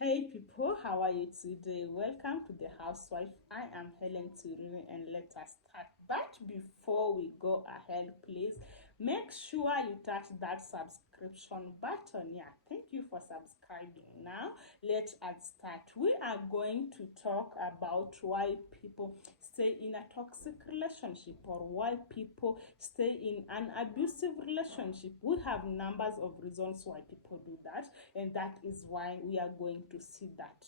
Hey people, how are you today? Welcome to the housewife. I am Helen Turini and let us start. But before we go ahead, please make sure you touch that subscription button. Yeah, thank you for subscribing. Now, let us start. We are going to talk about why people stay in a toxic relationship or why people stay in an abusive relationship. We have numbers of reasons why people do that, and that is why we are going to see that.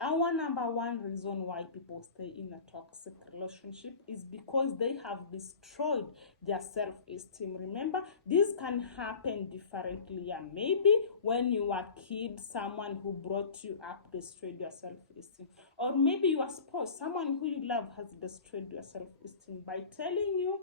Our number one reason why people stay in a toxic relationship is because they have destroyed their self-esteem. Remember, this can happen differently. Yeah, maybe when you were a kid, someone who brought you up destroyed your self-esteem, or maybe your spouse, someone who you love, has destroyed your self-esteem by telling you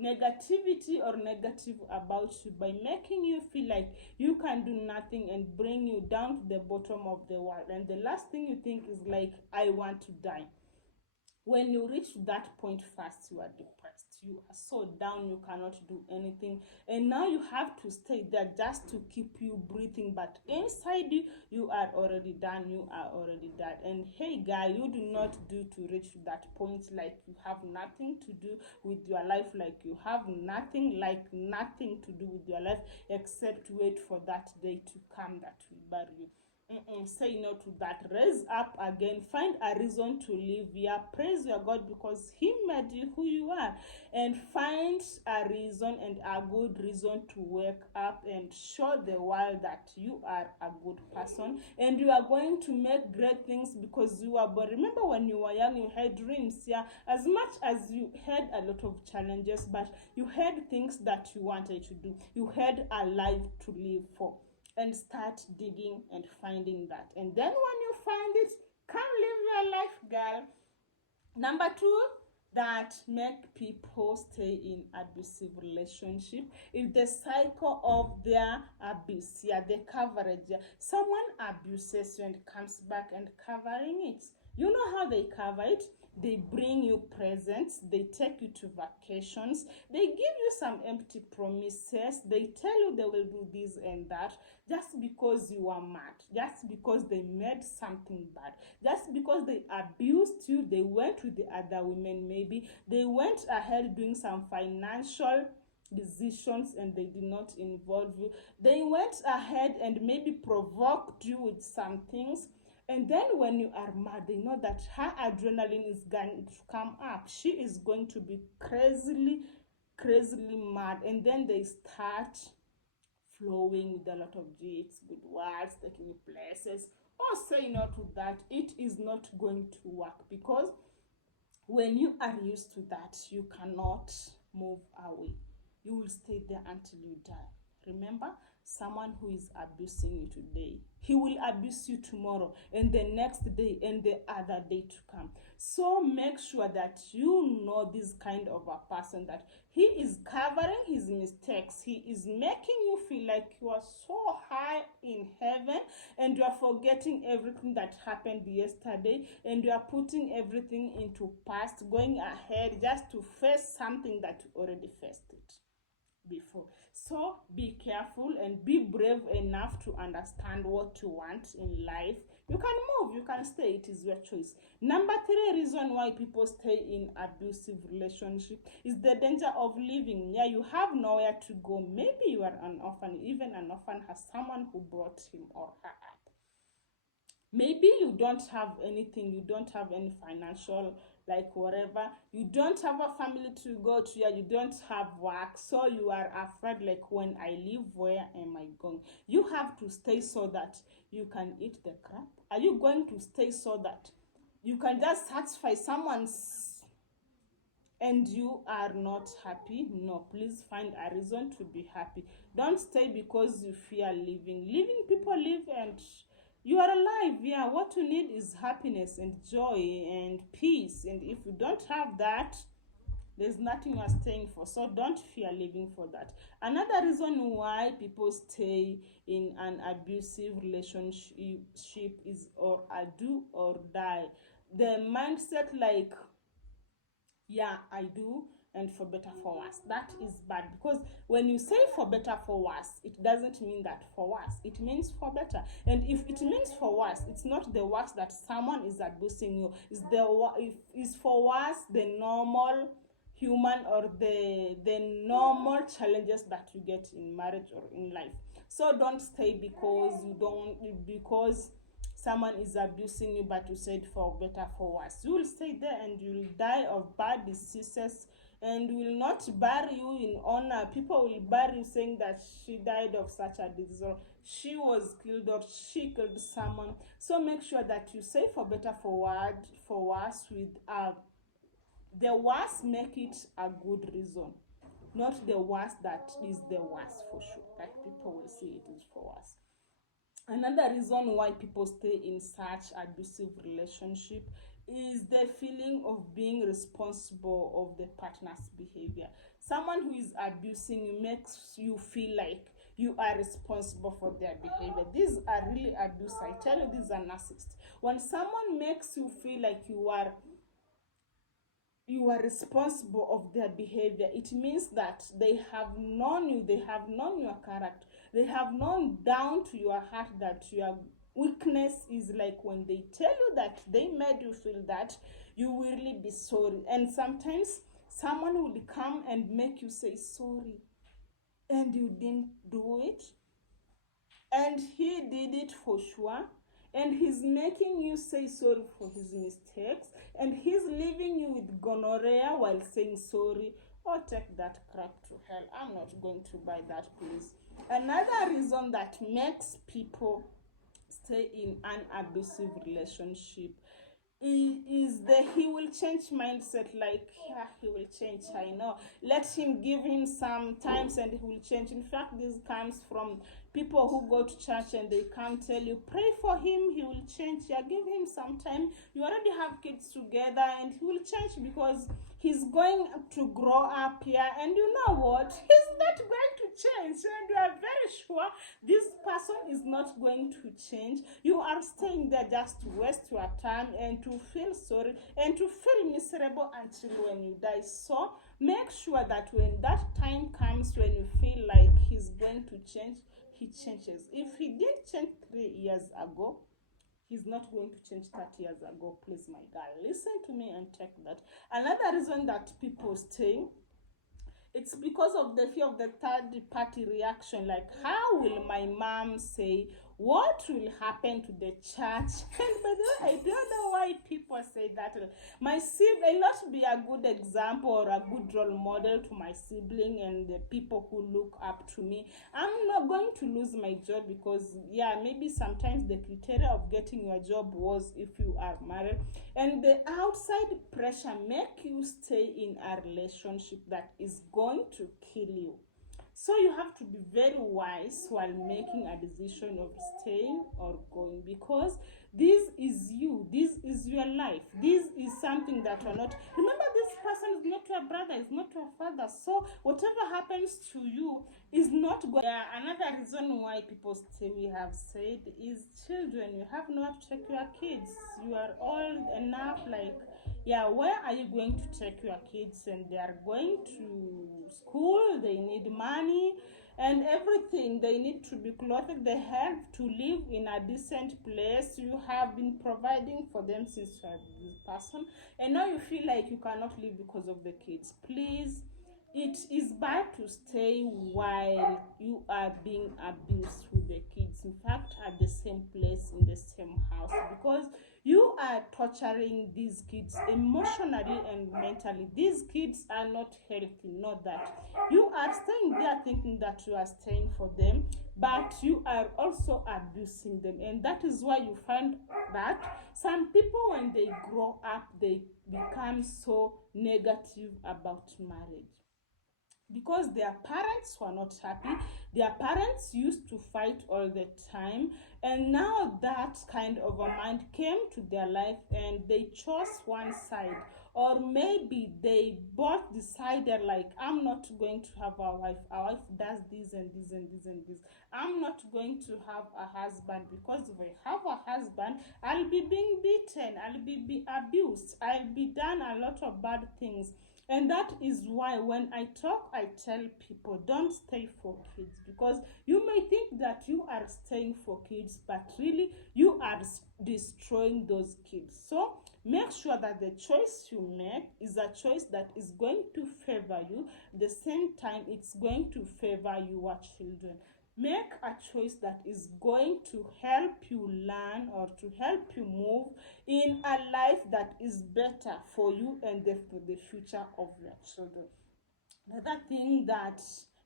negativity or negative about you, by making you feel like you can do nothing and bring you down to the bottom of the world, and the last thing you think is like, I want to die. When you reach that point, first you are depressed, you are so down, you cannot do anything, and now you have to stay there just to keep you breathing, but inside you, you are already done, you are already dead. And hey guy, you do not do to reach that point like you have nothing to do with your life, like you have nothing, like nothing to do with your life, except wait for that day to come that will bury you. Say no to that. Raise up again. Find a reason to live. Yeah, praise your God because He made you who you are. And find a reason and a good reason to wake up and show the world that you are a good person and you are going to make great things because you are born. Remember when you were young, you had dreams. Yeah, as much as you had a lot of challenges, but you had things that you wanted to do. You had a life to live for, and start digging and finding that. And then when you find it, come live your life, girl. Number two, that make people stay in abusive relationship is the cycle of their abuse. Yeah, the coverage. Yeah. Someone abuses you and comes back and covering it. You know how they cover it? They bring you presents, they take you to vacations, they give you some empty promises, they tell you they will do this and that, just because you are mad, just because they made something bad, just because they abused you, they went with the other women, maybe they went ahead doing some financial decisions and they did not involve you. They went ahead and maybe provoked you with some things, and then when you are mad, they know that her adrenaline is going to come up. She is going to be crazily mad, and then they start flowing with a lot of gifts, good words, taking you places, or say no to that. It is not going to work because when you are used to that, you cannot move away. You will stay there until you die. Remember, someone who is abusing you today, he will abuse you tomorrow and the next day and the other day to come. So make sure that you know this kind of a person, that he is covering his mistakes. He is making you feel like you are so high in heaven and you are forgetting everything that happened yesterday and you are putting everything into past, going ahead just to face something that you already faced it before. So be careful and be brave enough to understand what you want in life. You can move, you can stay, it is your choice. Number three reason why people stay in abusive relationship is the danger of leaving. Yeah, you have nowhere to go. Maybe you are an orphan. Even an orphan has someone who brought him or her up. Maybe you don't have anything, you don't have any financial, like whatever, you don't have a family to go to, yeah, you don't have work, so you are afraid, like, when I leave, where am I going? You have to stay so that you can eat the crap. Are you going to stay so that you can just satisfy someone's and you are not happy? No, please find a reason to be happy. Don't stay because you fear leaving people live and you are alive. Yeah, what you need is happiness and joy and peace, and if you don't have that, there's nothing you are staying for. So don't fear living for that. Another reason why people stay in an abusive relationship is or a do or die. The mindset, like, yeah, I do, and for better for worse. That is bad, because when you say for better for worse, it doesn't mean that for worse, it means for better. And if it means for worse, it's not the worse that someone is abusing you, if is for worse the normal human, or the normal challenges that you get in marriage or in life. So don't stay because someone is abusing you, but you said for better for worse. You will stay there and you will die of bad diseases, and will not bury you in honor. People will bury you saying that she died of such a disease, or she was killed, or she killed someone. So make sure that you say for better for worse with the worst, make it a good reason, not the worst that is the worst for sure, like people will say it is for worse. Another reason why people stay in such abusive relationship is the feeling of being responsible of the partner's behavior. Someone who is abusing you makes you feel like you are responsible for their behavior. These are really abuse. I tell you, these are narcissists. When someone makes you feel like you are responsible of their behavior, it means that they have known you, they have known your character, they have known down to your heart that your weakness is, like when they tell you that they made you feel that, you will really be sorry. And sometimes someone will come and make you say sorry, and you didn't do it, and he did it for sure, and he's making you say sorry for his mistakes, and he's leaving you with gonorrhea while saying sorry. Oh, take that crap to hell. I'm not going to buy that, please. Another reason that makes people stay in an abusive relationship is the he will change mindset. Like, yeah, he will change, I know, let him give him some times and he will change. In fact, this comes from people who go to church and they come tell you, pray for him, he will change. Yeah, give him some time. You already have kids together, and he will change because he's going to grow up here, and you know what, he's not going to change, and you are very sure this person is not going to change. You are staying there just to waste your time and to feel sorry and to feel miserable until when you die. So make sure that when that time comes, when you feel like he's going to change, he changes. If he did change 3 years ago, he's not going to change 30 years ago. Please, my girl, listen to me and take that. Another reason that people stay, it's because of the fear of the third party reaction. Like, how will my mom say, what will happen to the church? And by the way, I don't know why people say that. My sibling, not be a good example or a good role model to my sibling and the people who look up to me. I'm not going to lose my job because, yeah, maybe sometimes the criteria of getting your job was if you are married, and the outside pressure make you stay in a relationship that is going to kill you. So you have to be very wise while making a decision of staying or going, because this is you, this is your life, this is something that you're not. Remember, this person is not your brother, is not your father. So whatever happens to you is not going. Yeah, another reason why people stay, we have said, is children. You have not to take your kids. You are old enough, like, yeah, where are you going to take your kids? And they are going to school, they need money and everything, they need to be clothed, they have to live in a decent place. You have been providing for them since you are this person, and now you feel like you cannot live because of the kids. Please, it is bad to stay while you are being abused with the kids, in fact at the same place, in the same house, because you are torturing these kids emotionally and mentally. These kids are not healthy. Not that you are staying there thinking that you are staying for them, but you are also abusing them. And that is why you find that some people, when they grow up, they become so negative about marriage, because their parents were not happy. Their parents used to fight all the time, and now that kind of a mind came to their life and they chose one side. Or maybe they both decided, like, I'm not going to have a wife. A wife does this and this and this and this. I'm not going to have a husband, because if I have a husband, I'll be being beaten, I'll be abused, I'll be done a lot of bad things. And that is why when I talk, I tell people don't stay for kids, because you may think that you are staying for kids, but really you are destroying those kids. So make sure that the choice you make is a choice that is going to favor you. At the same time, it's going to favor your children. Make a choice that is going to help you learn or to help you move in a life that is better for you and for the future of your children. Another thing that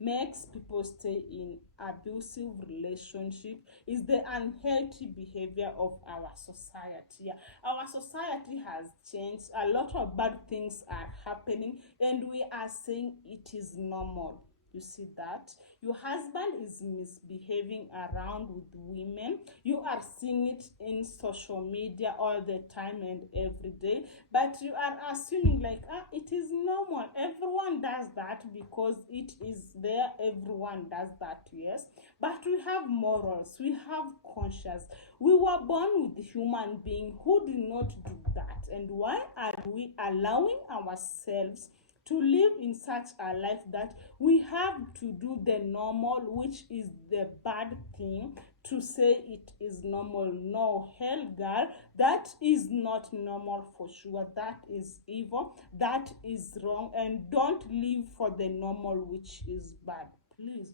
makes people stay in abusive relationship is the unhealthy behavior of our society. Yeah, our society has changed. A lot of bad things are happening, and we are saying it is normal. You see that your husband is misbehaving around with women. You are seeing it in social media all the time and every day, but you are assuming like, it is normal, everyone does that because it is there, everyone does that. Yes, but we have morals, we have conscience. We were born with human being who did not do that, and why are we allowing ourselves to live in such a life that we have to do the normal, which is the bad thing, to say it is normal? No, hell, girl, that is not normal for sure. That is evil, that is wrong, and don't live for the normal, which is bad. Please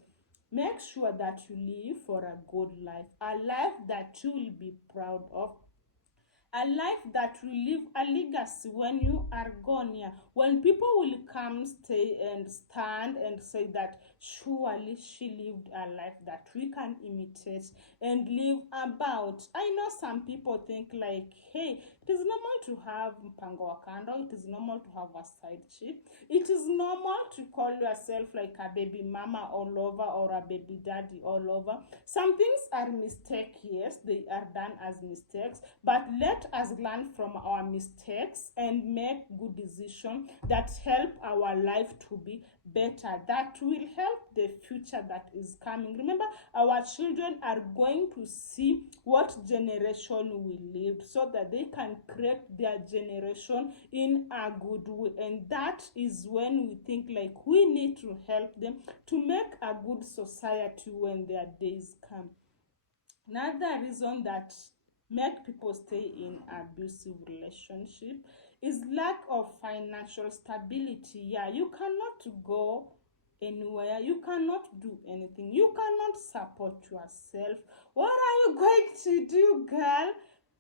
make sure that you live for a good life, a life that you will be proud of, a life that will leave a legacy when you are gone. Yeah, when people will come, stay and stand and say that surely she lived a life that we can imitate and live about. I know some people think like, hey, it is normal to have mpango wa kando, it is normal to have a side chick, it is normal to call yourself like a baby mama all over or a baby daddy all over. Some things are mistake, yes, they are done as mistakes, but let us learn from our mistakes and make good decisions that help our life to be better, that will help the future that is coming. Remember, our children are going to see what generation we lived, so that they can create their generation in a good way. And that is when we think like we need to help them to make a good society when their days come. Another reason that make people stay in abusive relationship is lack of financial stability. Yeah, you cannot go anywhere, you cannot do anything, you cannot support yourself. What are you going to do, girl?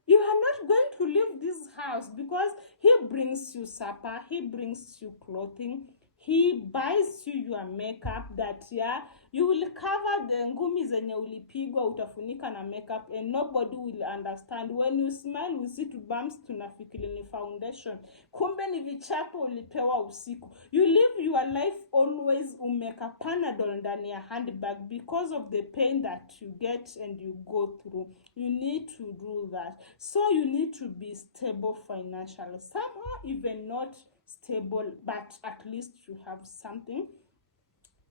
You are not going to leave this house, because he brings you supper, he brings you clothing, he buys you your makeup, that yeah, you will cover the ngumi zenye ulipigwa, utafunika na makeup, and nobody will understand. When you smile, we see two bumps, tunafikiri ni foundation, kumbe ni vichapo ulipewa usiku. You live your life always umeka panadol ndani ya handbag because of the pain that you get and you go through. You need to do that. So you need to be stable financially, somehow even not stable, but at least you have something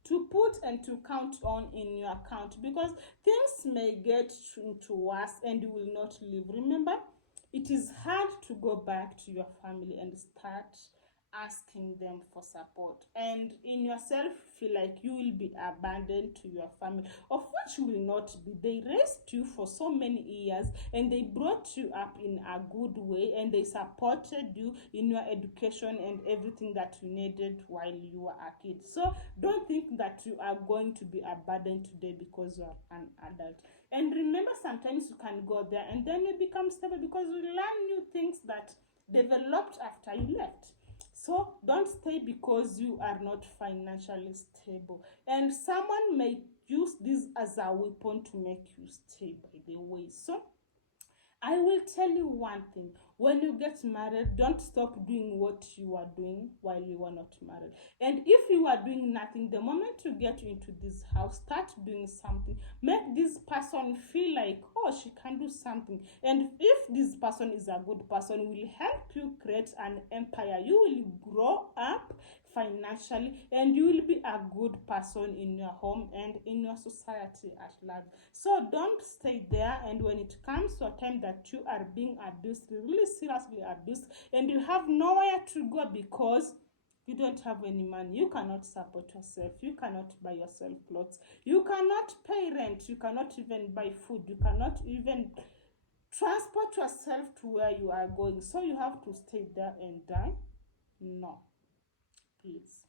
to put and to count on in your account, because things may get into worse and you will not live. Remember, it is hard to go back to your family and start asking them for support, and in yourself feel like you will be abandoned to your family, of which you will not be. They raised you for so many years, and they brought you up in a good way, and they supported you in your education and everything that you needed while you were a kid. So don't think that you are going to be abandoned today because you are an adult. And remember, sometimes you can go there and then you become stable, because you learn new things that developed after you left. So don't stay because you are not financially stable. And someone may use this as a weapon to make you stay, by the way. So I will tell you one thing. When you get married, don't stop doing what you are doing while you are not married. And if you are doing nothing, the moment you get into this house, start doing something. Make this person feel like, oh, she can do something. And if this person is a good person, will help you create an empire. You will grow up financially, and you will be a good person in your home and in your society at large. So don't stay there, and when it comes to a time that you are being abused, really seriously abused, and you have nowhere to go because You don't have any money. You cannot support yourself. You cannot buy yourself clothes. You cannot pay rent. You cannot even buy food. You cannot even transport yourself to where you are going. So you have to stay there and die? No. Please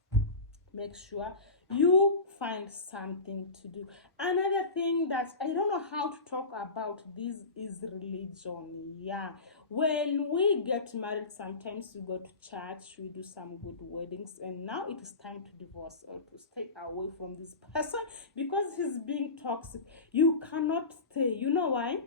make sure you find something to do. Another thing that I don't know how to talk about this is religion. Yeah, when we get married, sometimes we go to church, we do some good weddings, and now it is time to divorce or to stay away from this person because he's being toxic. You cannot stay. You know why?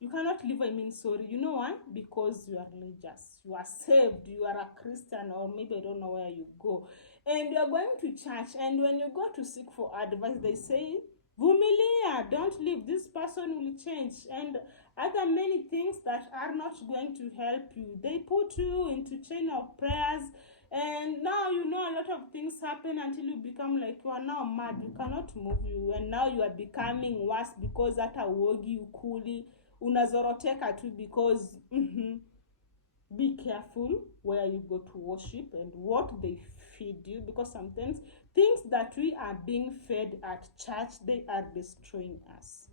You cannot live, I mean, sorry. You know why? Because you are religious. You are saved. You are a Christian, or maybe I don't know where you go. And you are going to church. And when you go to seek for advice, they say, Vumilia, don't leave. This person will change. And other many things that are not going to help you. They put you into chain of prayers. And now you know a lot of things happen until you become like you are now mad. You cannot move you. And now you are becoming worse because that wogi ukuli unazoroteka tu because be careful where you go to worship and what they feed you, because sometimes things that we are being fed at church, they are destroying us.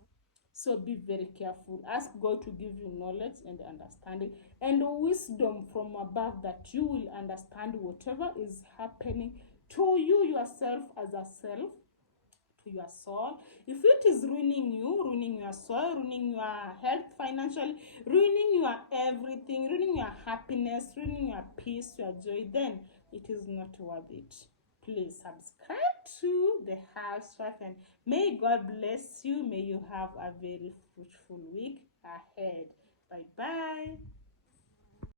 So be very careful. Ask God to give you knowledge and understanding and wisdom from above, that you will understand whatever is happening to you yourself as a self, to your soul. If it is ruining you, ruining your soul, ruining your health financially, ruining your everything, ruining your happiness, ruining your peace, your joy, then it is not worth it. Please subscribe to the housewife, and may God bless you. May you have a very fruitful week ahead. Bye bye.